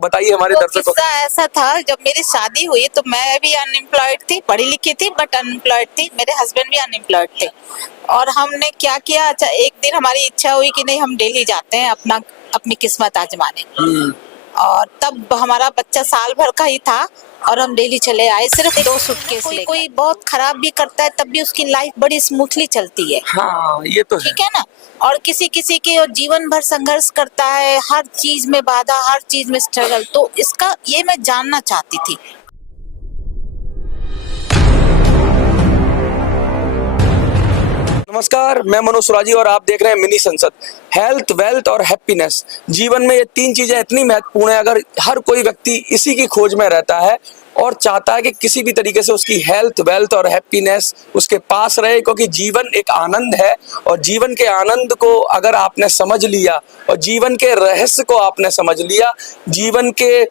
बताइए हमारे वो दर्शकों को। किस्सा ऐसा था, जब मेरी शादी हुई तो मैं भी अनएम्प्लॉयड थी, पढ़ी लिखी थी बट अनएम्प्लॉयड थी, मेरे हस्बैंड भी अनएम्प्लॉयड थे। और हमने क्या किया, अच्छा एक दिन हमारी इच्छा हुई कि नहीं हम डेली जाते हैं अपनी किस्मत आजमाने। और तब हमारा बच्चा साल भर का ही था और हम डेली चले आए सिर्फ 2 सूटकेस लेकर। कोई बहुत खराब भी करता है तब भी उसकी लाइफ बड़ी स्मूथली चलती है। हाँ ये तो है। ठीक है ना। और किसी किसी के जीवन भर संघर्ष करता है, हर चीज में बाधा, हर चीज में स्ट्रगल। तो इसका ये मैं जानना चाहती थी। नमस्कार, मैं मनोज सुराजी और आप देख रहे हैं मिनी संसद। हेल्थ, वेल्थ और हैप्पीनेस, जीवन में ये तीन चीजें इतनी महत्वपूर्ण है। अगर हर कोई व्यक्ति इसी की खोज में रहता है और चाहता है कि किसी भी तरीके से उसकी हेल्थ, वेल्थ और हैप्पीनेस उसके पास रहे, क्योंकि जीवन एक आनंद है और जीवन के आनंद को अगर आपने समझ लिया और जीवन के रहस्य को आपने समझ लिया, जीवन के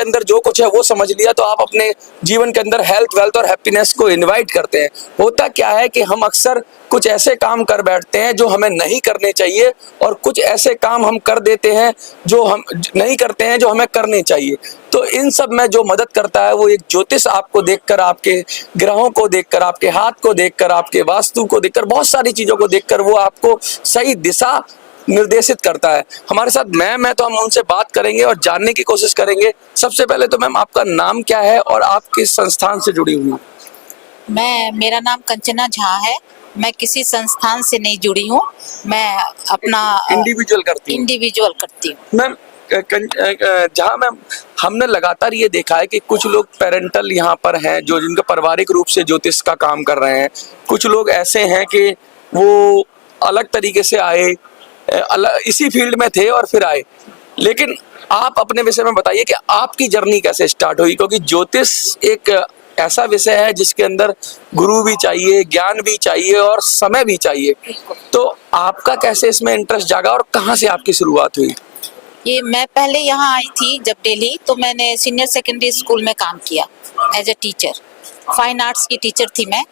अंदर जो कुछ है वो समझ लिया, तो आप अपने जीवन के अंदर हेल्थ, वेल्थ और हैप्पीनेस को इनवाइट करते हैं। होता क्या है कि हम अक्सर कुछ ऐसे काम कर बैठते हैं जो हमें नहीं करने चाहिए और कुछ ऐसे काम हम कर देते हैं जो हम नहीं करते हैं जो हमें करने चाहिए। तो इन सब में जो मदद करता है वो एक ज्योतिष आपको देखकर, आपके ग्रहों को देखकर, आपके हाथ को देखकर, आपके वास्तु को देखकर, बहुत सारी चीजों को देखकर वो आपको सही दिशा निर्देशित करता है। हमारे साथ मैम है तो हम उनसे बात करेंगे और जानने की कोशिश करेंगे। सबसे पहले तो मैम, आपका नाम क्या है और आप किस संस्थान से जुड़ी हुई हैं? मेरा नाम कंचना झा है। मैं किसी संस्थान से नहीं जुड़ी हूँ। मैं अपना इंडिविजुअल करती हूँ। इंडिविजुअल करती हूँ। मैम, जहाँ मैम हमने लगातार ये देखा है कि कुछ लोग पेरेंटल यहाँ पर हैं जो जिनका पारिवारिक रूप से ज्योतिष का काम कर रहे हैं। कुछ लोग ऐसे हैं कि वो अलग तरीके से आए, इसी फील्ड में थे और फिर आए। लेकिन आप अपने विषय में बताइए कि आपकी जर्नी कैसे स्टार्ट हुई, क्योंकि ज्योतिष एक ऐसा विषय है जिसके अंदर गुरु भी चाहिए, ज्ञान भी चाहिए और समय भी चाहिए। तो आपका कैसे इसमें इंटरेस्ट जागा और कहाँ से आपकी शुरुआत हुई? ये मैं पहले यहाँ आई थी जब दिल्ली, तो मैंने सीनियर सेकेंडरी स्कूल में काम किया as a teacher. Fine arts की टीचर थी मैं।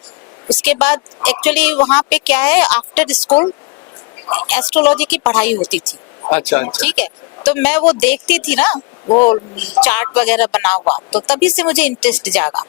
उसके बाद एक्चुअली वहाँ पे क्या है, आफ्टर स्कूल एस्ट्रोलॉजी की पढ़ाई होती थी। अच्छा। ठीक है। तो मैं वो देखती थी ना, वो चार्ट वगैरह बना हुआ, तो तभी से मुझे इंटरेस्ट जागा।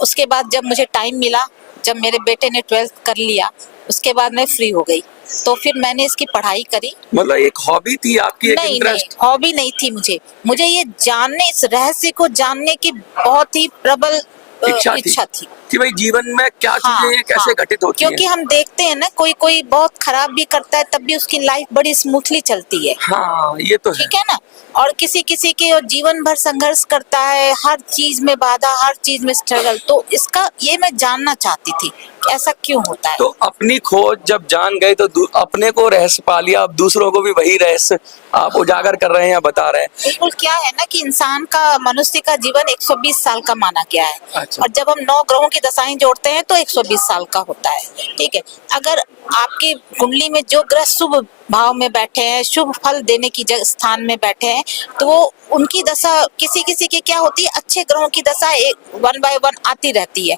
उसके बाद जब मुझे टाइम मिला, जब मेरे बेटे ने 12th कर लिया, उसके बाद मैं फ्री हो गई, तो फिर मैंने इसकी पढ़ाई करी। मतलब एक हॉबी थी आपकी, एक नहीं, इंटरेस्ट? हॉबी नहीं थी। मुझे ये जानने, इस रहस्य को जानने की बहुत ही प्रबल इच्छा थी कि भाई जीवन में क्या चीजें कैसे घटित होती हैं। क्योंकि हम देखते हैं ना, कोई बहुत खराब भी करता है तब भी उसकी लाइफ बड़ी स्मूथली चलती है। हाँ ये तो है। ठीक है ना। और किसी किसी के जीवन भर संघर्ष करता है, हर चीज में बाधा, हर चीज में स्ट्रगल। तो इसका ये मैं जानना चाहती थी कि ऐसा क्यों होता है। तो अपनी खोज जब जान गए तो अपने को रहस्य पा लिया, अब दूसरों को भी वही रहस्य आप उजागर कर रहे हैं या बता रहे हैं। बिल्कुल। क्या है ना कि इंसान का, मनुष्य का जीवन 120 साल का माना गया है। अच्छा। और जब हम 9 ग्रहों की दशाएं जोड़ते हैं तो 120 साल का होता है। ठीक है। अगर आपकी कुंडली में जो ग्रह शुभ भाव में बैठे हैं, शुभ फल देने की स्थान में बैठे हैं, तो वो उनकी दशा, किसी किसी की क्या होती है, अच्छे ग्रहों की दशा वन बाय वन आती रहती है,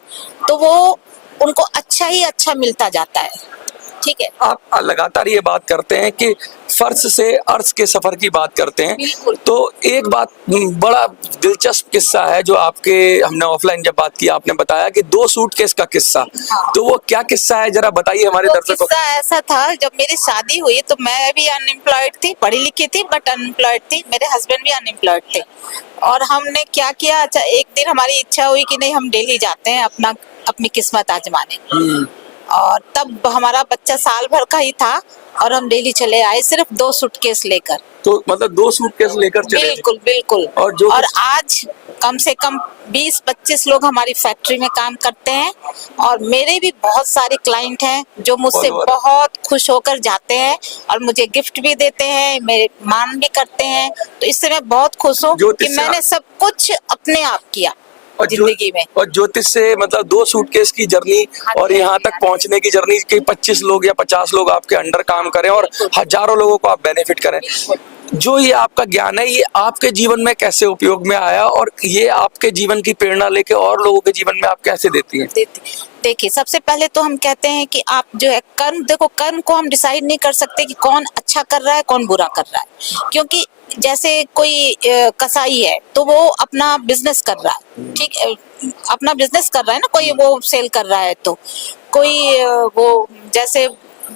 तो वो उनको अच्छा ही अच्छा मिलता जाता है। ठीक है। आप लगातार ये बात करते हैं कि फर्श से अर्श के सफर की बात करते हैं। बिल्कुल। तो एक बात, बड़ा दिलचस्प किस्सा है जो आपके, हमने ऑफलाइन जब बात की आपने बताया कि 2 सूटकेस का किस्सा। हाँ। तो वो क्या किस्सा है, जरा बताइए हमारे दर्शकों को। किस्सा ऐसा था, जब मेरी शादी हुई तो मैं भी अनएम्प्लॉयड थी, पढ़ी लिखी थी बट अनएम्प्लॉयड थी, मेरे हस्बैंड भी अनएम्प्लॉयड थे। और हमने क्या किया, अच्छा एक दिन हमारी इच्छा हुई कि नहीं हम डेली जाते हैं अपनी किस्मत आजमाने। और तब हमारा बच्चा साल भर का ही था और हम डेली चले आए सिर्फ 2 सूटकेस लेकर। तो मतलब 2 सूटकेस लेकर चले? बिल्कुल बिल्कुल। और आज कम से कम 20-25 लोग हमारी फैक्ट्री में काम करते हैं और मेरे भी बहुत सारे क्लाइंट हैं जो मुझसे बहुत खुश होकर जाते हैं और मुझे गिफ्ट भी देते हैं, मेरे मान भी करते हैं। तो इससे मैं बहुत खुश हूँ कि मैंने सब कुछ अपने आप किया जिंदगी में। और ज्योतिष से मतलब 2 सूटकेस की जर्नी और यहाँ तक पहुँचने की जर्नी कि 25 लोग या 50 लोग आपके अंडर काम करें और हजारों लोगों को आप बेनिफिट करें। जो ये आपका ज्ञान है, ये आपके जीवन में कैसे उपयोग में आया और ये आपके जीवन की प्रेरणा लेके और लोगों के जीवन में आप कैसे देती हैं? देखिए, सबसे पहले तो हम कहते हैं कि आप जो है कर्म, देखो कर्म को हम डिसाइड नहीं कर सकते कि कौन अच्छा कर रहा है कौन बुरा कर रहा है, क्योंकि जैसे कोई कसाई है तो वो अपना बिजनेस कर रहा है, ठीक है, अपना बिजनेस कर रहा है ना, कोई वो सेल कर रहा है, तो कोई वो जैसे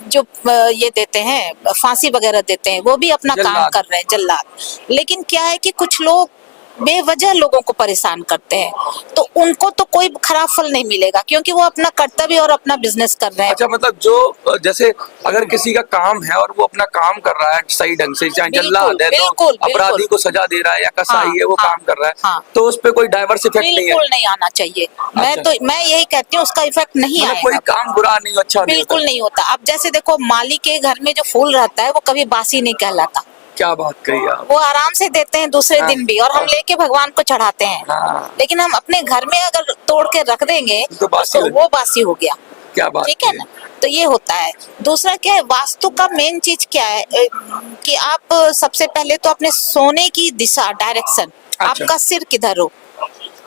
जो ये देते हैं फांसी वगैरह देते हैं, वो भी अपना काम जल्लाद। कर रहे हैं, जल्लाद। लेकिन क्या है कि कुछ लोग बेवजह लोगों को परेशान करते हैं, तो उनको तो कोई खराब फल नहीं मिलेगा, क्योंकि वो अपना कर्तव्य और अपना बिजनेस कर रहे हैं। अच्छा, मतलब जो जैसे अगर किसी का काम है और वो अपना काम कर रहा है सही ढंग से, चाहे बिल्कुल, जल्लाद है तो बिल्कुल, अपराधी बिल्कुल। को सजा दे रहा है, या कसाई हाँ, है वो हाँ, काम कर रहा है, हाँ। तो उस पे कोई डाइवर्स इफेक्ट नहीं है। बिल्कुल नहीं आना चाहिए। मैं यही कहती हूँ, उसका इफेक्ट नहीं मतलब कोई आएगा, काम बुरा नहीं, अच्छा नहीं बिल्कुल होता। नहीं होता। अब जैसे देखो, माली के घर में जो फूल रहता है वो कभी बासी नहीं कहलाता, क्या बात कही आप। वो आराम से देते हैं दूसरे हाँ, दिन भी, और हम हाँ। लेके भगवान को चढ़ाते हैं। हाँ, लेकिन हम अपने घर में अगर तोड़ के रख देंगे तो बासी हो वो बासी हो गया, क्या बात ठीक है ना। तो ये होता है। दूसरा क्या है, वास्तु का मेन चीज क्या है, कि आप सबसे पहले तो अपने सोने की दिशा, डायरेक्शन, अच्छा। आपका सिर किधर हो।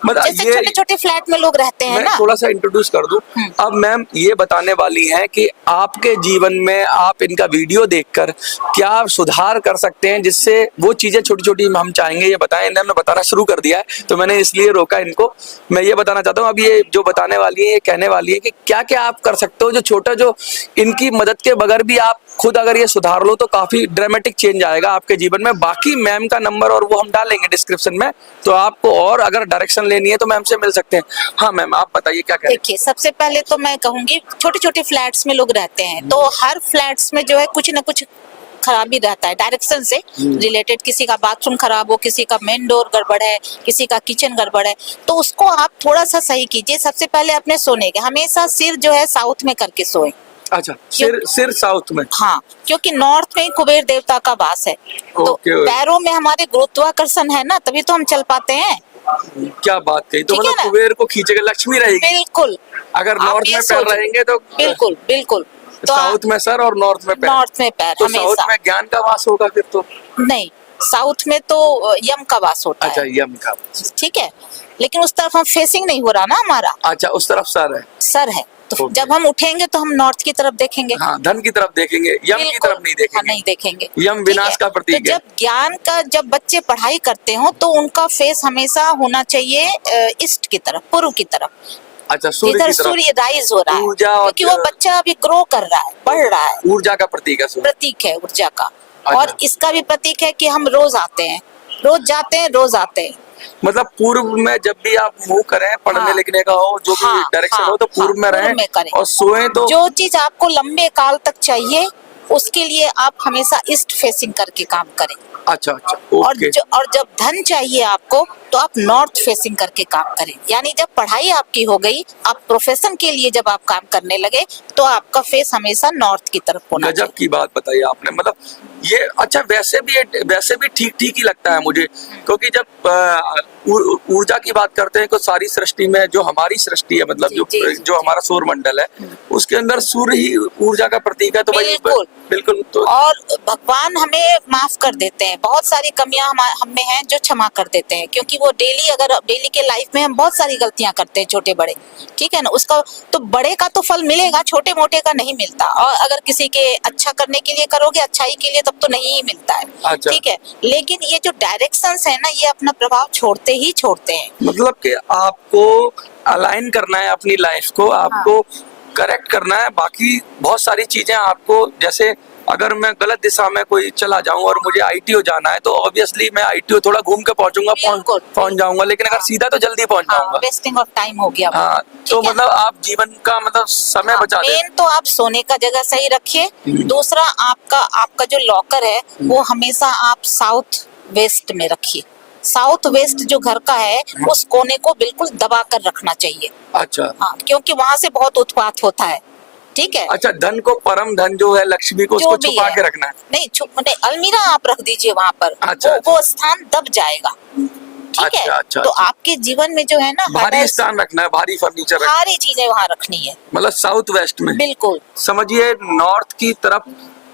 मतलब जैसे ये छोटे छोटे फ्लैट में लोग रहते हैं मैं ना। थोड़ा सा इंट्रोड्यूस कर दूं। अब मैम ये बताने वाली हैं कि आपके जीवन में आप इनका वीडियो देखकर क्या सुधार कर सकते हैं, जिससे वो चीजें छोटी छोटी हम चाहेंगे ये बताएं। इन्होंने बताना शुरू कर दिया है तो मैंने इसलिए रोका इनको। मैं ये बताना चाहता हूँ, अब ये जो बताने वाली है ये कहने वाली है कि क्या क्या आप कर सकते हो जो छोटा, जो इनकी मदद के बगैर भी आप खुद अगर ये सुधार लो तो काफी ड्रामेटिक चेंज आएगा आपके जीवन में। बाकी मैम का नंबर और वो हम डालेंगे डिस्क्रिप्शन में, तो आपको और अगर डायरेक्शन लेनी है तो मैम से मिल सकते हैं। हाँ मैम, आप बताइए क्या कह रहे हैं। देखिए, सबसे पहले तो मैं कहूंगी, छोटे छोटे फ्लैट्स में लोग रहते हैं, तो हर फ्लैट्स में जो है कुछ ना कुछ खराबी रहता है, डायरेक्शन से रिलेटेड। किसी का बाथरूम खराब हो, किसी का मेन डोर गड़बड़ है, किसी का किचन गड़बड़ है, तो उसको आप थोड़ा सा सही कीजिए। सबसे पहले अपने सोने के हमेशा सिर जो है साउथ में करके सोए। अच्छा, सिर साउथ में। हाँ, क्योंकि नॉर्थ में कुबेर देवता का वास है, तो ओके। पैरों में हमारे गुरुत्वाकर्षण है ना, तभी तो हम चल पाते हैं। क्या बात कही। तो ठीक है मतलब ना? कुबेर को खींचेगा, लक्ष्मी रहेगी बिल्कुल। अगर आप नॉर्थ ये में पैर सोचिए। रहेंगे तो। बिल्कुल बिल्कुल। तो साउथ में सर और नॉर्थ में पैर। नॉर्थ में पैर तो साउथ हमेशा में ज्ञान का वास होगा फिर तो। नहीं, साउथ में तो यम का वास होता अच्छा, है, यम का। ठीक है। लेकिन उस तरफ हम फेसिंग नहीं हो रहा ना, हमारा अच्छा, उस तरफ सर है। सर है, तो ओके। जब हम उठेंगे तो हम नॉर्थ की तरफ देखेंगे। हाँ, धन की तरफ देखेंगे, यम की बिल्कुल। तरफ नहीं हाँ, देखेंगे। नहीं देखेंगे। यम ठीक विनाश है? का प्रतीक तो है। जब ज्ञान का, जब बच्चे पढ़ाई करते हो तो उनका फेस हमेशा होना चाहिए ईस्ट की तरफ, पूर्व की तरफ, अच्छा, सूर्य जिधर की तरफ। सूर्य राइज हो रहा है, ऊर्जा और क्योंकि वो बच्चा अभी ग्रो कर रहा है, बढ़ रहा है। ऊर्जा का प्रतीक है सूर्य। प्रतीक है ऊर्जा का। अच्छा। और इसका भी प्रतीक है कि हम रोज आते हैं, रोज जाते हैं, रोज आते हैं। मतलब पूर्व में जब भी आप मूव करें, पढ़ने हाँ। लिखने का हो, जो भी हाँ, डायरेक्शन हाँ, हो, तो पूर्व हाँ, में पूर्व रहें में करें। और सोएं तो। जो चीज आपको लंबे काल तक चाहिए उसके लिए आप हमेशा ईस्ट फेसिंग करके काम करें। अच्छा अच्छा, और ओके। और जब धन चाहिए आपको तो आप नॉर्थ फेसिंग करके काम करें। यानी जब पढ़ाई आपकी हो गई, आप प्रोफेशन के लिए जब आप काम करने लगे, तो आपका फेस हमेशा नॉर्थ की तरफ होना गजब चाहिए। की बात बताई आपने। मतलब ये अच्छा, वैसे भी ठीक ठीक ही लगता है मुझे, क्योंकि जब ऊर्जा की बात करते हैं तो सारी सृष्टि में जो हमारी सृष्टि है, मतलब जी, जी, जी, जो हमारा सौर मंडल है, उसके अंदर सूर्य ही ऊर्जा का प्रतीक है। तो भाई बिल्कुल। बिल्कुल। तो और भगवान हमें माफ कर देते हैं, बहुत सारी कमियां हम में हैं जो क्षमा कर देते हैं, क्योंकि वो डेली के लाइफ में हम बहुत सारी गलतियां करते हैं, छोटे बड़े, ठीक है ना। उसका तो बड़े का तो फल मिलेगा, छोटे मोटे का नहीं मिलता। और अगर किसी के अच्छा करने के लिए करोगे, अच्छाई के लिए, तब तो नहीं ही मिलता है। अच्छा। ठीक है, लेकिन ये जो डायरेक्शंस है ना, ये अपना प्रभाव छोड़ते ही छोड़ते हैं। मतलब कि आपको अलाइन करना है अपनी लाइफ को, आपको करेक्ट करना है। बाकी बहुत सारी चीजें आपको, जैसे अगर मैं गलत दिशा में कोई चला जाऊं और मुझे आईटीओ जाना है, तो ऑब्वियसली मैं आईटीओ थोड़ा घूम के पहुंचूंगा, बिल्कुल। पहुंच जाऊंगा। लेकिन अगर सीधा तो जल्दी पहुंच जाऊंगा। वेस्टिंग ऑफ टाइम हो गया वो। हाँ, तो ठीक है मतलब आप जीवन का मतलब समय बचा दे। मेन तो आप सोने का जगह सही रखिए। दूसरा, आपका जो लॉकर है वो हमेशा आप साउथ वेस्ट में रखिए। साउथ वेस्ट जो घर का है, उस कोने को बिल्कुल दबा कर रखना चाहिए। अच्छा हाँ, क्योंकि वहां से बहुत उत्पात होता है। ठीक है, अच्छा, धन को, परम धन जो है लक्ष्मी को, जो उसको भी छुपा है। के रखना है। नहीं, अलमीरा आप रख दीजिए वहां पर। अच्छा, वो स्थान दब जाएगा। ठीक है। अच्छा, अच्छा, तो अच्छा। आपके जीवन में जो है ना, भारी स्थान रखना है, भारी फर्नीचर रखना सारी चीजें वहां रखनी है। है। मतलब साउथ वेस्ट में, बिल्कुल समझिए नॉर्थ की तरफ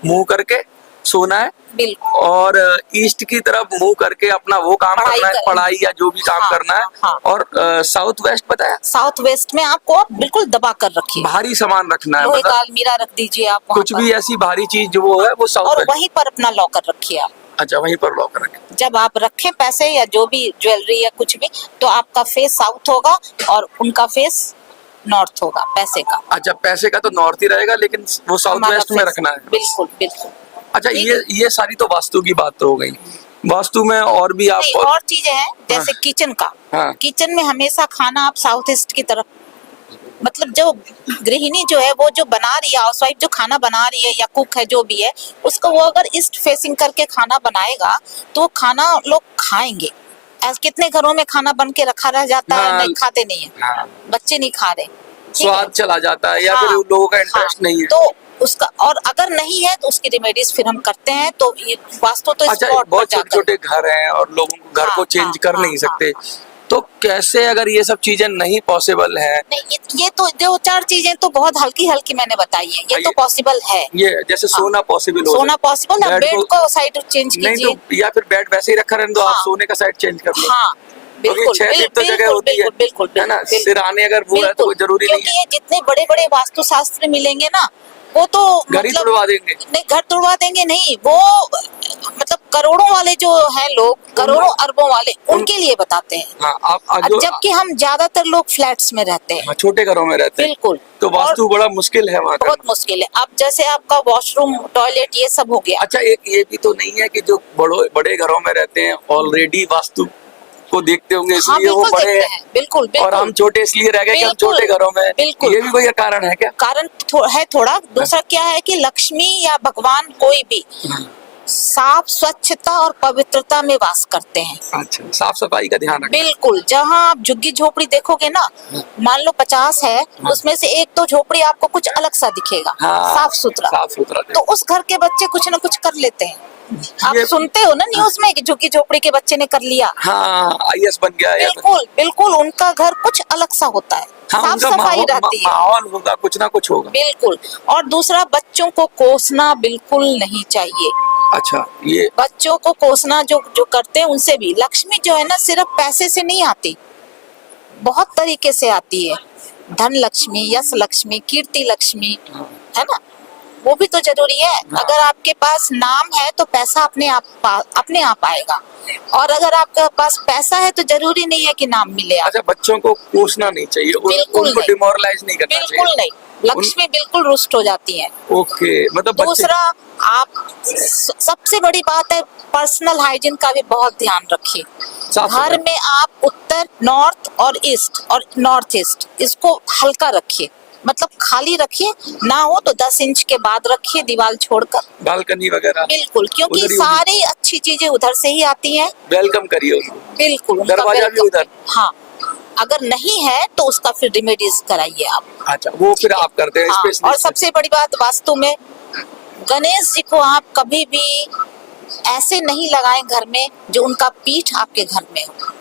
मुंह करके सोना है, बिल्कुल। और ईस्ट की तरफ मुंह करके अपना वो काम करना है, पढ़ाई या जो भी काम हाँ, करना है। हाँ। और साउथ वेस्ट बताया, साउथ वेस्ट में आपको आप बिल्कुल दबा कर रखिए। भारी सामान रखना है। लोहे का मतलब अलमीरा रख दीजिए आप वहाँ कुछ पर। भी ऐसी भारी चीज जो वो है, वो साउथ और वेस्ट। वहीं पर अपना लॉकर रखिए आप। अच्छा, वहीं पर लॉक रखें। जब आप रखें पैसे या जो भी ज्वेलरी या कुछ भी, तो आपका फेस साउथ होगा और उनका फेस नॉर्थ होगा पैसे का। अच्छा, पैसे का तो नॉर्थ ही रहेगा, लेकिन वो साउथ हमारा वेस्ट में face- रखना है। बिल्कुल बिल्कुल। अच्छा, ठीक ये सारी तो वास्तु की बात तो हो गई। वास्तु में और भी आप नहीं, और चीजें हैं जैसे किचन का। हाँ। किचन में हमेशा खाना आप साउथ ईस्ट की तरफ, मतलब जो गृहिणी जो है वो जो बना रही है, हाउसवाइफ जो खाना बना रही है या कुक है जो भी है, उसको वो अगर ईस्ट फेसिंग करके खाना बनाएगा तो खाना लोग खाएंगे। ऐसे कितने घरों में खाना बन के रखा रह जाता है, हाँ। नहीं खाते नहीं है, हाँ, बच्चे नहीं खा रहे, ठीक है? स्वाद चला जाता है या हाँ, फिर उन लोगों का इंटरेस्ट हाँ, नहीं है। तो उसका, और अगर नहीं है तो उसकी रेमेडीज फिर हम करते हैं। तो ये वास्तु तो अच्छा, स्पॉट पर बहुत छोटे जाकर, छोटे घर हैं और लोगों को घर हाँ, को चेंज हाँ, कर हाँ, नहीं सकते, हाँ, तो कैसे, अगर ये सब चीजें नहीं पॉसिबल है? नहीं ये तो दो चार चीजें तो बहुत हल्की हल्की मैंने बताई है, ये तो पॉसिबल है। ये जैसे सोना पॉसिबल हो सोना सकता है। पॉसिबल है, बेड को साइड चेंज नहीं कीजिए। तो, या फिर बेड वैसे ही रखा रहने दो, आप हाँ। सोने का साइड चेंज कर लो। हाँ क्योंकि बिल्कुल 6 फीट तो जगह बिल्कुल होती है, बिल्कुल है ना? सिरहाने अगर वो है तो कोई जरूरी नहीं क्योंकि ये जितने बड़े बड़े वास्तु शास्त्र मिलेंगे ना, वो तो घर ही तुड़वा देंगे। नहीं, घर तुड़वा देंगे नहीं, वो मतलब करोड़ों वाले जो हैं लोग, करोड़ों अरबों वाले, उनके लिए बताते हैं। हाँ, आप जो जबकि हम ज्यादातर लोग फ्लैट्स में रहते हैं। छोटे घरों में रहते हैं, बिल्कुल। तो वास्तु बड़ा मुश्किल है वहाँ का। बहुत मुश्किल है। अब जैसे आपका वॉशरूम, टॉयलेट, ये सब हो गया। अच्छा, एक ये भी तो नहीं है कि जो बड़े घरों में रहते हैं ऑलरेडी वास्तु को देखते होंगे, हाँ इसलिए वो बिल्कुल बड़े देखते हैं, हैं, बिल्कुल बिल्कुल। और हम छोटे इसलिए रह गए कि हम बिल्कुल, छोटे घरों में। बिल्कुल। ये भी कोई कारण है क्या? कारण है थोड़ा। दूसरा क्या है कि लक्ष्मी या भगवान कोई भी साफ, स्वच्छता और पवित्रता में वास करते हैं। अच्छा, साफ सफाई का ध्यान रखना। बिल्कुल। जहाँ आप झुग्गी झोपड़ी देखोगे ना, मान लो 50 है, उसमें से एक तो झोपड़ी आपको कुछ अलग सा दिखेगा, हाँ, साफ सुथरा। साफ सुथरा तो उस घर के बच्चे कुछ ना कुछ कर लेते हैं। आप ये- सुनते हो ना न्यूज में कि झुग्गी झोपड़ी के बच्चे ने कर लिया। हाँ, IAS बन गया या फिर- बिल्कुल बिल्कुल, उनका घर कुछ अलग सा होता है, हाँ, साफ उनका सफाई रहती है। माहौल होगा, कुछ ना कुछ होगा। बिल्कुल। और दूसरा, बच्चों को कोसना बिल्कुल नहीं चाहिए। अच्छा, ये बच्चों को कोसना जो जो करते हैं, उनसे भी लक्ष्मी जो है ना सिर्फ पैसे से नहीं आती, बहुत तरीके से आती है। धन लक्ष्मी, यश लक्ष्मी, कीर्ति लक्ष्मी, है ना, वो भी तो जरूरी है। अगर आपके पास नाम है तो पैसा अपने आप आएगा, और अगर आपके पास पैसा है तो जरूरी नहीं है कि नाम मिले आपको। अच्छा, बच्चों को कोसना नहीं चाहिए, बिल्कुल उनको नहीं। डिमोरलाइज नहीं करना बिल्कुल चाहिए। नहीं, लक्ष्मी बिल्कुल रुष्ट हो जाती है। ओके, मतलब बच्चे, दूसरा, आप सबसे बड़ी बात है, पर्सनल हाइजीन का भी बहुत ध्यान रखिए। साफ घर सफाई। में आप उत्तर, नॉर्थ और ईस्ट और नॉर्थ ईस्ट, इसको हल्का रखिए, मतलब खाली रखिए, ना हो तो 10 इंच के बाद रखिए दीवार छोड़कर। बालकनी वगैरह बिल्कुल, क्योंकि उधर ही होगी। सारी अच्छी चीजें उधर से ही आती हैं। वेलकम करिए उसको। बिल्कुल, उनका दरवाजा भी welcome। उधर। हाँ, अगर नहीं है तो उसका फिर रेमेडीज कराइए आप। अच्छा, वो फिर आप करते हैं हाँ, स्पेशली। और सबसे बड़ी बात वास्तु में, गणेश जी को आप कभी भी ऐसे नहीं लगाएं घर में जो उनका पीठ आपके घर में हो,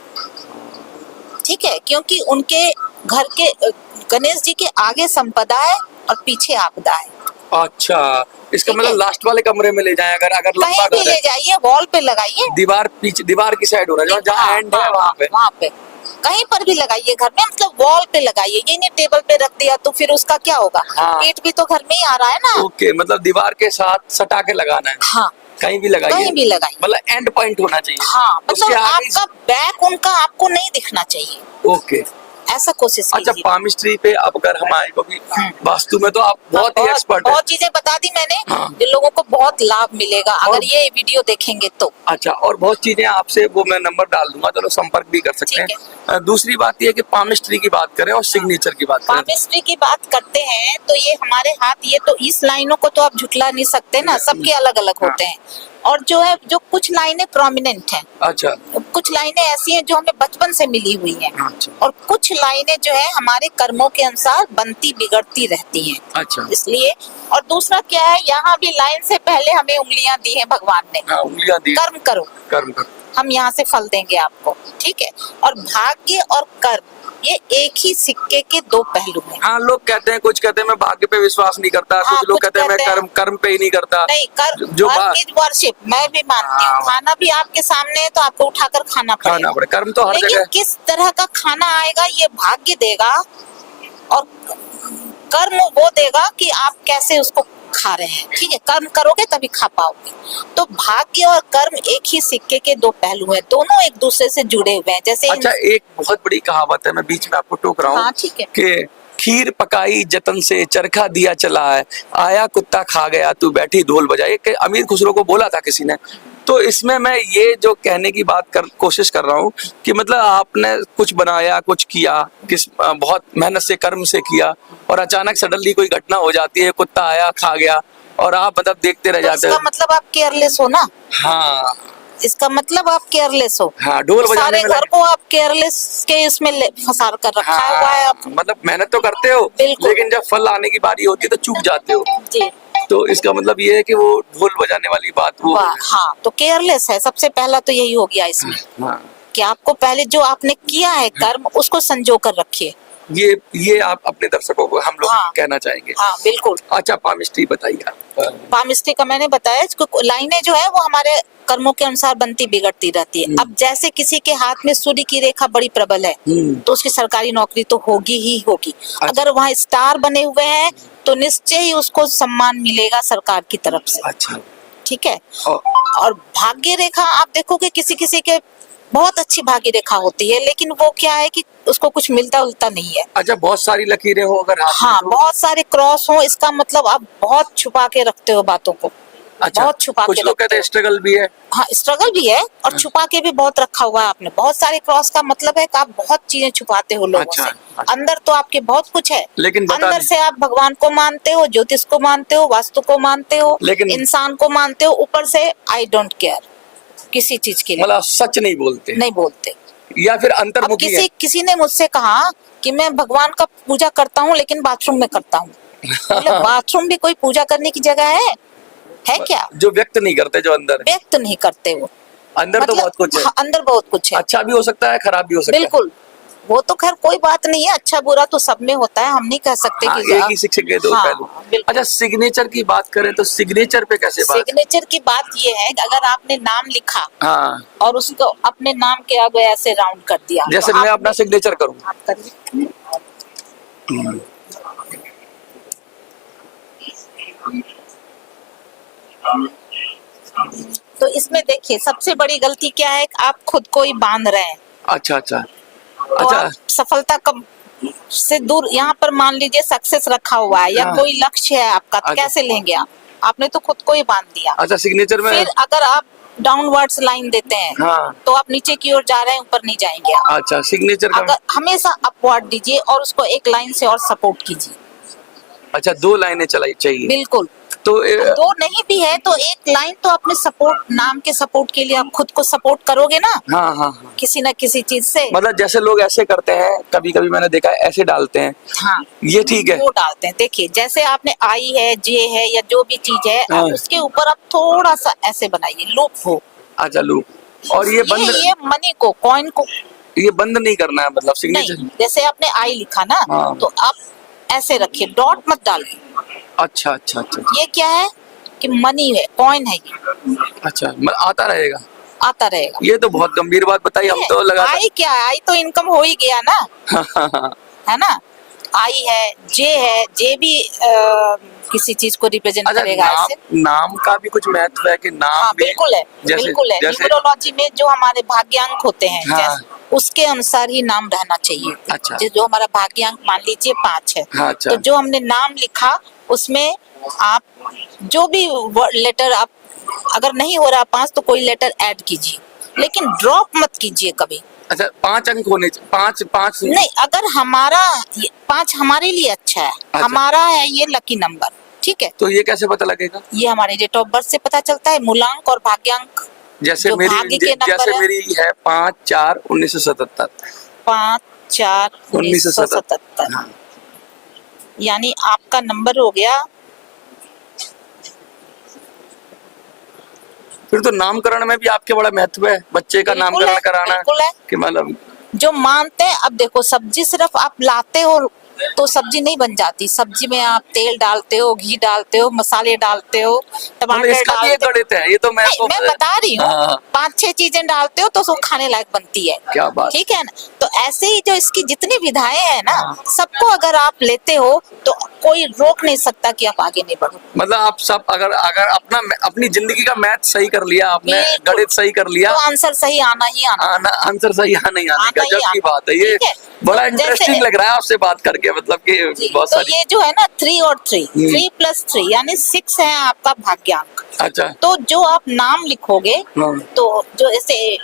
ठीक है? क्योंकि उनके घर के गणेश जी के आगे संपदा है और पीछे आपदा है। अच्छा, इसका ठीक है। मतलब लास्ट वाले कमरे में ले जाएं, अगर लंबा कहीं भी घर ले है, जाइए, वॉल पे लगाइए, दीवार पीछे, दीवार की साइड होना चाहिए, जहाँ एंड है वहाँ पे। कहीं पर भी लगाइए घर में, मतलब वॉल पे लगाइए। ये नहीं टेबल पे रख दिया तो फिर उसका क्या होगा? हाँ। पेट भी तो घर में ही आ रहा है ना। ओके, मतलब दीवार के साथ सटा के लगाना है। हाँ, कहीं भी लगाइए, कहीं भी लगाइए। मतलब एंड पॉइंट होना चाहिए। हाँ, उसके मतलब आगे आपका बैक उनका आपको नहीं दिखना चाहिए, ओके। ऐसा कोशिश अच्छा, कीजिए। पामिस्ट्री पे अब अगर हम आए, क्योंकि वास्तु में तो आप बहुत ही एक्सपर्ट है। बहुत चीजें बता दी मैंने, हाँ। जो लोगों को बहुत लाभ मिलेगा अगर और- ये वीडियो देखेंगे तो। अच्छा, और बहुत चीजें आपसे, वो मैं नंबर डाल दूंगा, चलो संपर्क भी कर सकते ठीक हैं। दूसरी बात ये है कि पामिस्ट्री की बात करें और सिग्नेचर की बात करें। पामिस्ट्री की बात करते हैं तो ये हमारे हाथ, ये तो इस लाइनों को तो आप झुटला नहीं सकते ना, सबके अलग अलग होते हैं। और जो है, जो कुछ लाइनें प्रोमिनेंट हैं, अच्छा, कुछ लाइनें ऐसी हैं जो हमें बचपन से मिली हुई हैं, अच्छा, और कुछ लाइनें जो है हमारे कर्मों के अनुसार बनती बिगड़ती रहती हैं। अच्छा। इसलिए, और दूसरा क्या है, यहाँ भी लाइन से पहले हमें उंगलियां दी हैं भगवान ने, हाँ, उंगलियां दी, कर्म करो, कर्म कर। हम यहाँ से फल देंगे आपको, ठीक है? और भाग्य और कर्म, ये एक ही सिक्के के दो पहलू हैं। हाँ, लोग कहते हैं, कुछ कहते हैं मैं भाग्य पे विश्वास नहीं करता, हाँ, कुछ लोग कुछ कहते हैं मैं कहते हैं- कर्म पे ही नहीं करता। नहीं, कर्म जो इज वर्शिप, मैं भी मानती हूँ। हाँ। खाना भी आपके सामने है तो आपको उठाकर खाना खाना पड़ेगा, पड़े, कर्म तो हर लेकिन जगह। किस तरह का खाना आएगा ये भाग्य देगा, और कर्म वो देगा कि आप कैसे उसको खा रहे हैं, ठीक है, कर्म करोगे तभी खा पाओगे। तो भाग्य और कर्म एक ही सिक्के के दो पहलू हैं, दोनों एक दूसरे से जुड़े हुए हैं। जैसे अच्छा, एक बहुत बड़ी कहावत है, मैं बीच में आपको टोक रहा हूँ। हाँ, ठीक है। कि खीर पकाई जतन से, चरखा दिया चला है, आया कुत्ता खा गया, तू बैठी ढोल बजाई। कि अमीर खुसरो को बोला था किसी ने। तो इसमें मैं ये जो कहने की कोशिश कर रहा हूँ कि मतलब आपने कुछ बनाया, कुछ किया, बहुत मेहनत से, कर्म से किया, और अचानक सडनली कोई घटना हो जाती है, कुत्ता आया खा गया, और आप मतलब देखते रह तो जाते हो। इसका मतलब आप केयरलेस हो ना। हाँ इसका मतलब आप केयरलेस हो। हाँ, ढोल बजाने सारे में घर को आप केयरलेस के इसमें फंसा कर रखा हुआ है आप। मतलब मेहनत तो करते हो, बिल्कुल। लेकिन जब फल आने की बारी होती है तो चूक जाते हो। जी। तो इसका मतलब ये है कि वो ढोल बजाने वाली बात वो। हाँ, तो केयरलेस है, सबसे पहला तो यही हो गया इसमें। हाँ, कि आपको पहले जो आपने किया है कर्म, उसको संजो कर रखिए। ये आप अपने दर्शकों को हम लोग हाँ, कहना चाहेंगे। हाँ बिल्कुल। अच्छा, पामिस्ट्री बताइए आप। पामिस्ट्री का मैंने बताया, लाइनें जो है वो हमारे कर्मों के अनुसार बनती बिगड़ती रहती है। अब जैसे किसी के हाथ में सूर्य की रेखा बड़ी प्रबल है, तो उसकी सरकारी नौकरी तो होगी ही होगी। अच्छा। अगर वहाँ स्टार बने हुए हैं तो निश्चय ही उसको सम्मान मिलेगा सरकार की तरफ से। अच्छा, ठीक है। और भाग्य रेखा आप देखोगे किसी किसी के बहुत अच्छी भाग्य रेखा होती है, लेकिन वो क्या है कि उसको कुछ मिलता उलता नहीं है। अच्छा, बहुत सारी लकीरें हो अगर हाथ में हाँ, तो? बहुत सारे क्रॉस हो, इसका मतलब आप बहुत छुपा के रखते हो बातों को। अच्छा, बहुत छुपा कुछ के लोग रखते कहते हैं हो। स्ट्रगल भी है। हाँ, स्ट्रगल भी है और छुपा के भी बहुत रखा हुआ है आपने। बहुत सारे क्रॉस का मतलब है कि आप बहुत चीजें छुपाते हो लोगों अच्छा, से। अच्छा। अंदर तो आपके बहुत कुछ है, लेकिन बता अंदर नहीं। से आप भगवान को मानते हो, ज्योतिष को मानते हो, वास्तु को मानते हो, लेकिन इंसान को मानते हो, ऊपर से आई डोंट केयर किसी चीज के लिए। मतलब सच नहीं बोलते, नहीं बोलते। या फिर अब अंतर्मुखी है। किसी ने मुझसे कहा कि मैं भगवान का पूजा करता हूँ लेकिन बाथरूम में करता हूँ। मतलब बाथरूम भी कोई पूजा करने की जगह है क्या? जो व्यक्त नहीं करते, जो अंदर है। व्यक्त नहीं करते वो। अंदर तो बहुत कुछ है। हाँ, अंदर बहुत कुछ है। अच्छा भी हो सकता है, खराब भी हो सकता है। बिल्कुल, वो तो खैर कोई बात नहीं है, अच्छा बुरा तो सब में होता है, हम नहीं कह सकते हाँ, कि एक ही शिक्षक के दो हाँ, पहलू। बिल्कुल। अच्छा, सिग्नेचर की बात करें तो सिग्नेचर पे कैसे बात? सिग्नेचर की बात ये है कि अगर आपने नाम लिखा हाँ, और उसको अपने नाम के आगे ऐसे राउंड कर दिया, जैसे तो मैं अपना सिग्नेचर करूँ। आप करिए। तो इसमें देखिए सबसे बड़ी गलती क्या है कि आप खुद को ही बांध रहे हैं। अच्छा अच्छा तो अच्छा। आप सफलता कब से दूर, यहाँ पर मान लीजिए सक्सेस रखा हुआ है या हाँ। कोई लक्ष्य है आपका, तो अच्छा। कैसे लेंगे आप? आपने तो खुद को ही बांध दिया। अच्छा, सिग्नेचर में। फिर अगर आप डाउनवर्ड्स लाइन देते हैं, हाँ। तो आप नीचे की ओर जा रहे हैं, ऊपर नहीं जाएंगे आप। अच्छा, सिग्नेचर का। अगर हमेशा अपवर्ड दीजिए और उसको एक लाइन से और सपोर्ट कीजिए। अच्छा, दो लाइनें चलाई चाहिए। बिल्कुल। तो दो नहीं भी है तो एक लाइन तो अपने सपोर्ट, नाम के सपोर्ट के लिए आप खुद को सपोर्ट करोगे ना, हाँ हाँ हाँ। किसी ना किसी चीज से। मतलब जैसे लोग ऐसे करते हैं, कभी कभी मैंने देखा है ऐसे डालते हैं। हाँ, ये ठीक है। वो डालते हैं। देखिए जैसे आपने आई है, जे है या जो भी चीज है, हाँ। उसके ऊपर आप थोड़ा सा ऐसे बनाइए, लूप हो। अच्छा, लूप। और ये बंद, ये मनी को, कॉइन को ये बंद नहीं करना है मतलब नहीं। सिग्नेचर। जैसे आपने आई लिखा ना, हाँ। तो आप ऐसे रखिए, डॉट मत डालिए। अच्छा अच्छा अच्छा ये क्या है कि मनी है, कॉइन है, ये अच्छा, आता रहेगा। आता रहेगा। ये तो बहुत गंभीर बात बताई, हम तो लगा। आई क्या है? आई तो इनकम हो ही गया ना, है ना। आई है, जे भी किसी चीज को रिप्रेजेंट अच्छा, करेगा ऐसे। नाम का भी कुछ महत्व है कि नाम हाँ, भी बिल्कुल है, बिल्कुल है। न्यूमरोलॉजी में जो हमारे भाग्यांक होते हैं, हाँ। उसके अनुसार ही नाम रहना चाहिए। अच्छा। जो हमारा भाग्यांक मान लीजिए 5 है, हाँ, अच्छा। तो जो हमने नाम लिखा उसमें आप जो भी लेटर, आप अगर नहीं हो रहा 5 तो कोई लेटर ऐड कीजिए, लेकिन ड्रॉप मत कीजिए कभी। अच्छा, 5 अंक होने पाँच पाँच नहीं, अगर हमारा 5 हमारे लिए अच्छा है, अच्छा। हमारा है ये लकी नंबर, ठीक है। तो ये कैसे पता लगेगा? ये हमारे डेट ऑफ बर्थ से पता चलता है, मूलांक और भाग्यांक। जैसे जो भाग्य के नंबर जैसे है, मेरी है 5/4/1977। 5/4/1977। हाँ। यानी आपका नंबर हो गया। फिर तो नामकरण में भी आपके बड़ा महत्व है, बच्चे का नामकरण कराना। बिल्कुल है। कि मतलब जो मानते हैं, अब देखो सब्जी सिर्फ आप लाते हो तो सब्जी नहीं बन जाती। सब्जी में आप तेल डालते हो, घी डालते हो, मसाले डालते हो, मतलब टमाटर इसका भी एक डालते हो। गणित है, ये तो मैं नहीं, तो मैं बता रही हूँ, हाँ, 5-6 चीजें डालते हो तो उसको खाने लायक बनती है। क्या बात। ठीक है ना? तो ऐसे ही जो इसकी जितनी विधाएं हैं ना, हाँ। सबको अगर आप लेते हो तो कोई रोक नहीं सकता कि आप आगे नहीं बढ़ो। मतलब आप सब अगर अगर अपनी जिंदगी का मैथ सही कर लिया आपने, बिल्कुल। गणित सही कर लिया, तो आंसर सही आना ही आना। आंसर सही आना ही आने आना का, ही जब की आना। बात है ये। ठीक है? बड़ा तो इंटरेस्टिंग जैसे- लग रहा है आपसे बात करके, मतलब कि जी, बहुत तो सारी। ये जो है ना 3 और 3, 3 + 3 यानी 6 है आपका भाग्यांक। अच्छा। तो जो आप नाम लिखोगे, हाँ। तो जो ऐसे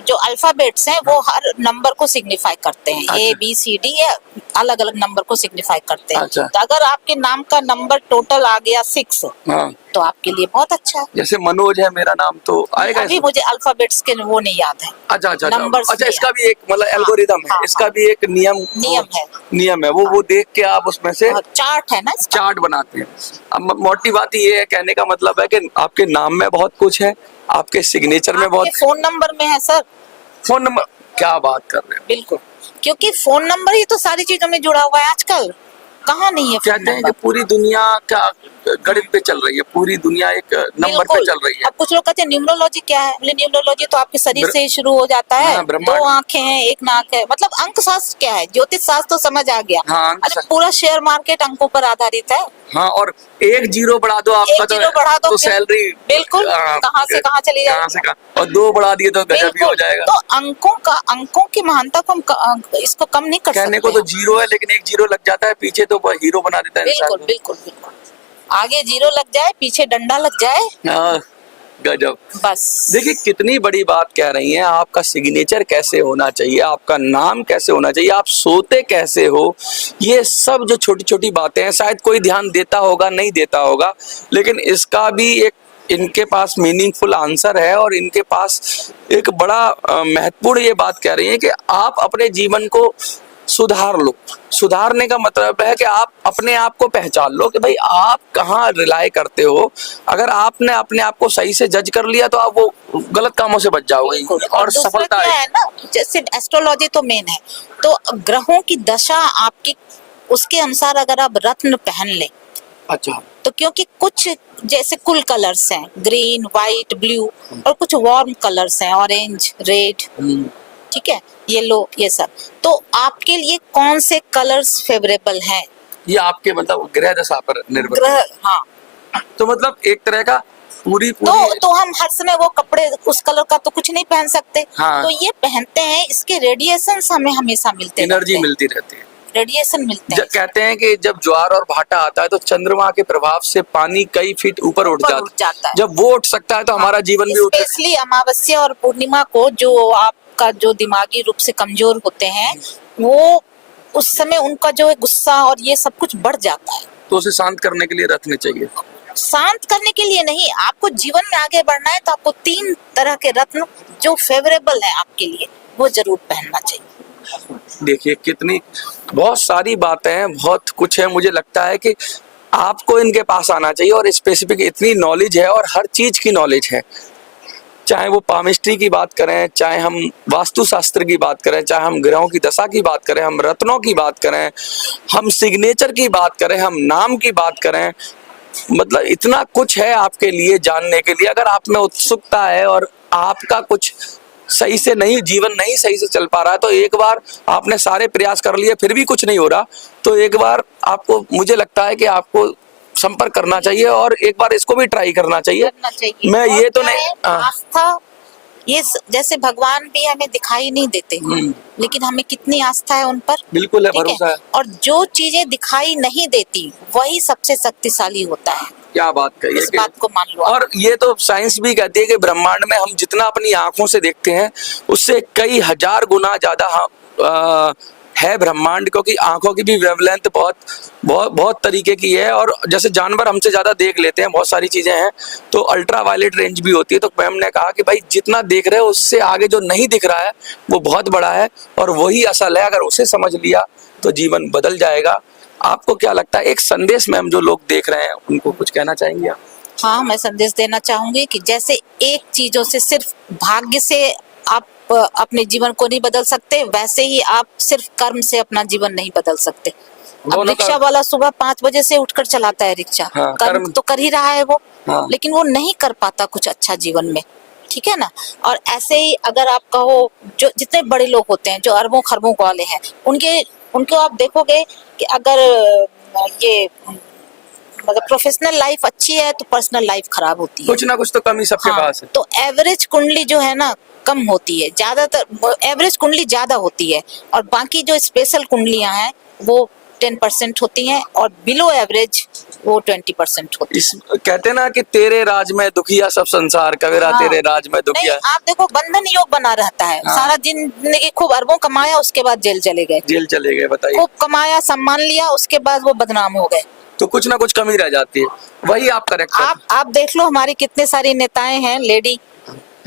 जो अल्फाबेट्स हैं वो हर नंबर को सिग्निफाई करते हैं। अच्छा। ABCD या अलग अलग नंबर को सिग्निफाई करते हैं। अच्छा। तो अगर आपके नाम का नंबर टोटल आ गया 6, हाँ, तो आपके लिए बहुत अच्छा है। जैसे मनोज है मेरा नाम, तो आएगा अभी इसमें? मुझे अल्फाबेट्स के वो नहीं याद है। अच्छा अच्छा अच्छा। Numbers अच्छा, नहीं इसका याद। भी एक मतलब हाँ, एल्गोरिदम है, हाँ, इसका हाँ। भी एक नियम है। नियम है, वो देख के आप उसमें से चार्ट है ना इसका। चार्ट बनाते हैं। अब मोटी बात ये है, कहने का मतलब है कि आपके नाम में बहुत कुछ है, आपके सिग्नेचर में बहुत। आपके फोन नंबर में है सर। फोन नंबर, क्या बात कर रहे हैं। बिल्कुल, क्योंकि फोन नंबर ही तो सारी चीजों में जुड़ा हुआ है आजकल। कहाँ नहीं है फोन कहते हैं कि नंबर। पूरी दुनिया का गणित पे चल रही है, पूरी दुनिया एक नंबर पे बिल्कुल। चल रही है। अब कुछ लोग कहते हैं न्यूमरोलॉजी क्या है? बोले न्यूमरोलॉजी तो आपके शरीर से ही शुरू हो जाता है। हाँ, 2 ब्रह्मांड। आंखें हैं, 1 नाक है, मतलब अंक शास्त्र क्या है? ज्योतिष शास्त्र तो समझ आ गया। हाँ, अंक अरे शास्त्र। पूरा शेयर मार्केट अंकों पर आधारित है। हाँ, और एक जीरो बढ़ा दो आपका, 1 जीरो बढ़ा दो तो फिर- सैलरी बिल्कुल, कहाँ से कहाँ चली कहाँ जाएगी। से कहाँ, और 2 बढ़ा दिए तो गजब ही हो बिल्कुल। जाएगा। तो अंकों की महानता को हम इसको कम नहीं कर सकते। कहने को तो जीरो है, लेकिन एक जीरो लग जाता है पीछे तो वो हीरो बना देता है इंसान बिल्कुल को। बिल्कुल बिल्कुल। आगे 0 लग जाए, पीछे डंडा लग जाए, हाँ, गजब। बस। देखिए कितनी बड़ी बात कह रही हैं। आपका सिग्नेचर कैसे होना चाहिए, आपका नाम कैसे होना चाहिए, आप सोते कैसे हो, ये सब जो छोटी छोटी बातें हैं, शायद कोई ध्यान देता होगा नहीं देता होगा, लेकिन इसका भी एक इनके पास मीनिंगफुल आंसर है। और इनके पास एक बड़ा महत्वपूर्ण ये बात कह रही है कि आप अपने जीवन को सुधार लो। सुधारने का मतलब है कि आप अपने आप को पहचान लो कि भाई आप कहाँ रिलाय करते हो। अगर आपने अपने आप को सही से जज कर लिया तो आप वो गलत कामों से बच जाओगे बिल्कुल। और दूसरा सफलता क्या है ना, जैसे एस्ट्रोलॉजी तो मेन है, तो ग्रहों की दशा आपकी, उसके अनुसार अगर आप रत्न पहन ले, अच्छा। तो क्योंकि कुछ जैसे कुल कलर्स हैं, ग्रीन, व्हाइट, ब्लू, और कुछ वार्म कलर्स हैं, ऑरेंज, रेड, ठीक है, येलो, ये सब। तो आपके लिए कौन से कलर्स फेवरेबल हैं? ये आपके मतलब ग्रह दशा पर निर्भर ग्रह, हाँ। है। तो मतलब एक तरह का पूरी तो हम हर समय वो कपड़े उस कलर का तो कुछ नहीं पहन सकते। हाँ। तो ये पहनते हैं, इसके रेडिएशंस हमें हमेशा मिलते एनर्जी रहते हैं। मिलती रहती है। रेडिएशन मिलते हैं। कहते हैं कि जब ज्वार और भाटा आता है तो चंद्रमा के प्रभाव से पानी कई फीट ऊपर उठ जाता है। जब वो उठ सकता है तो हमारा जीवन भी उठ सकता है। स्पेशली अमावस्या और पूर्णिमा को, जो आपका जो दिमागी रूप से कमजोर होते हैं, वो उस समय उनका जो गुस्सा और ये सब कुछ बढ़ जाता है। तो उसे शांत करने के लिए रखने चाहिए। शांत करने के लिए नहीं, आपको जीवन में आगे बढ़ना है तो आपको 3 तरह के रत्न जो फेवरेबल है आपके लिए, वो जरूर पहनना चाहिए। देखिए कितनी बहुत सारी बातें हैं, बहुत कुछ है। मुझे लगता है कि आपको इनके पास आना चाहिए और स्पेसिफिक इतनी नॉलेज है और हर चीज की नॉलेज है। चाहे वो पामिस्ट्री की बात करें, चाहे हम वास्तुशास्त्र की बात करें, चाहे हम ग्रहों की दशा की बात करें, हम रत्नों की बात करें, हम सिग्नेचर की बात करें, हम नाम की बात करें, मतलब इतना कुछ है आपके लिए जानने के लिए। अगर आप में उत्सुकता है और आपका कुछ सही से नहीं, जीवन नहीं सही से चल पा रहा है, तो एक बार आपने सारे प्रयास कर लिए फिर भी कुछ नहीं हो रहा, तो एक बार आपको, मुझे लगता है कि आपको संपर्क करना चाहिए और एक बार इसको भी ट्राई करना चाहिए। मैं ये तो नहीं, आस्था, ये जैसे भगवान भी हमें दिखाई नहीं देते, लेकिन हमें कितनी आस्था है उन पर। बिल्कुल है, भरोसा है। और जो चीजें दिखाई नहीं देती वही सबसे शक्तिशाली होता है। क्या बात कही है, इस बात को मान लो। और ये तो साइंस भी कहती है कि ब्रह्मांड में हम जितना अपनी आंखों से देखते हैं उससे कई हजार गुना ज्यादा है ब्रह्मांड, क्योंकि आंखों की भी वेवलेंथ बहुत बहुत बहुत तरीके की है। और जैसे जानवर हमसे ज्यादा देख लेते हैं, बहुत सारी चीजें हैं, तो अल्ट्रा वायलेट रेंज भी होती है। तो मैम ने कहा कि भाई जितना देख रहे हो उससे आगे जो नहीं दिख रहा है वो बहुत बड़ा है और वही असल है। अगर उसे समझ लिया तो जीवन बदल जाएगा। आपको क्या लगता है, एक संदेश मैम जो लोग देख रहे हैं उनको कुछ कहना चाहेंगे आप? हाँ, मैं संदेश देना चाहूंगी कि जैसे एक चीजों से, सिर्फ भाग्य से आप अपने जीवन को नहीं बदल सकते, वैसे ही आप सिर्फ कर्म से अपना जीवन नहीं बदल सकते। अब दोनों रिक्शा वाला सुबह 5 बजे से उठकर चलाता है रिक्शा, हाँ, कर्म तो कर ही रहा है वो, हाँ। लेकिन वो नहीं कर पाता कुछ अच्छा जीवन में, ठीक है ना। और ऐसे ही अगर आप कहो, जो जितने बड़े लोग होते हैं जो अरबों खरबों वाले हैं, उनको आप देखोगे कि अगर ये मतलब प्रोफेशनल लाइफ अच्छी है तो पर्सनल लाइफ खराब होती है। कुछ ना कुछ तो कमी सबके हाँ, पास है। तो एवरेज कुंडली जो है ना कम होती है, ज्यादातर एवरेज कुंडली ज्यादा होती है, और बाकी जो स्पेशल कुंडलियां हैं वो 10% होती हैं, और बिलो एवरेज वो 20% होती है। इस कहते हैं ना कि तेरे राज में दुखिया सब संसार, कबीरा हाँ। तेरे राज में नहीं, दुखिया। आप देखो बंधन योग बना रहता है, हाँ। सारा जिंदगी खूब अरबों कमाया, उसके बाद जेल चले गए, जेल चले गए, बताइए। खूब कमाया सम्मान लिया, उसके बाद वो बदनाम हो गए। तो कुछ ना कुछ कमी रह जाती है, वही आप करेक्ट। आप देख लो, हमारी कितने सारी नेताएं हैं लेडी,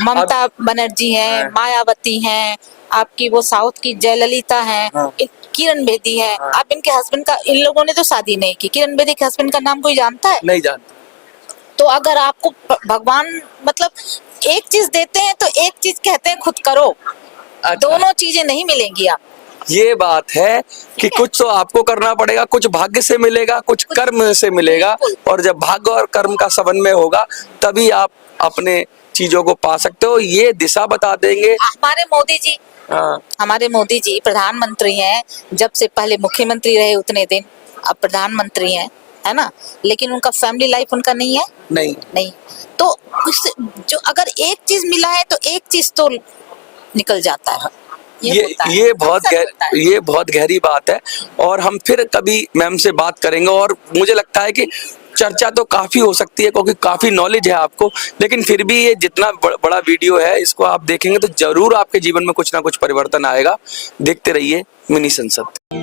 ममता बनर्जी हैं, हाँ। मायावती हैं, आपकी वो साउथ की जयललिता हैं, हाँ। किरण बेदी है। हाँ। आप इनके हस्बैंड का, इन लोगों ने तो शादी नहीं की, किरण बेदी के हस्बैंड का नाम कोई जानता है? नहीं जानते। तो अगर आपको भगवान मतलब एक चीज देते हैं तो एक चीज कहते हैं खुद करो, अच्छा। दोनों चीजें नहीं मिलेंगी आप। ये बात है कि है। कुछ तो आपको करना पड़ेगा, कुछ भाग्य से मिलेगा, कुछ कर्म से मिलेगा, और जब भाग्य और कर्म का समन्वय होगा तभी आप अपने चीजों को पा सकते हो। ये दिशा बता देंगे। हमारे मोदी जी, हाँ, हमारे मोदी जी प्रधानमंत्री हैं, जब से पहले मुख्यमंत्री रहे उतने दिन, अब प्रधानमंत्री हैं, है ना, लेकिन उनका फैमिली लाइफ उनका नहीं है। नहीं। तो उससे जो अगर एक चीज मिला है तो एक चीज तो निकल जाता है। होता है, ये बहुत गहरी बात है, और हम फिर कभी मैम से बात करेंगे। और मुझे लगता है कि चर्चा तो काफी हो सकती है क्योंकि काफी नॉलेज है आपको, लेकिन फिर भी ये जितना बड़ा वीडियो है, इसको आप देखेंगे तो जरूर आपके जीवन में कुछ ना कुछ परिवर्तन आएगा। देखते रहिए मिनी संसद।